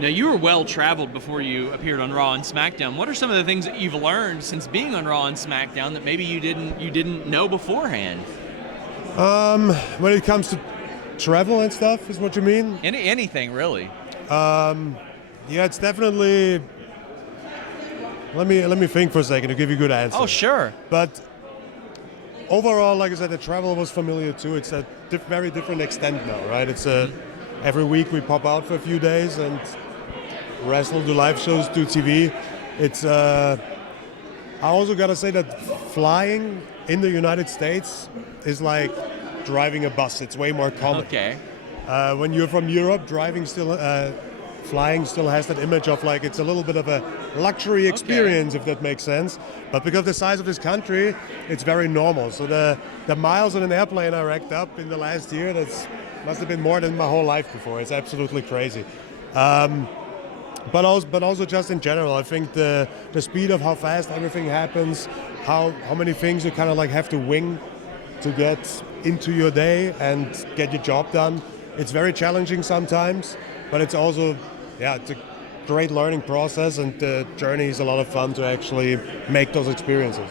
Now, you were well-traveled before you appeared on Raw and SmackDown. What are some of the things that you've learned since being on Raw and SmackDown that maybe you didn't know beforehand? When it comes to travel and stuff, is what you mean? Anything, really. Yeah, it's definitely. Let me think for a second to give you a good answer. Oh, sure. But overall, like I said, the travel was familiar too. It's a very different extent now, right? It's every week we pop out for a few days and wrestle, do live shows, do TV. It's. I also gotta say that flying in the United States is like driving a bus. It's way more common. Okay. When you're from Europe, flying still has that image of like it's a little bit of a luxury experience, if that makes sense. But because of the size of this country, it's very normal. So the miles on an airplane I racked up in the last year, must have been more than my whole life before. It's absolutely crazy. But also just in general, I think the speed of how fast everything happens, how many things you kind of like have to wing to get into your day and get your job done. It's very challenging sometimes, but it's also, it's a great learning process, and the journey is a lot of fun to actually make those experiences.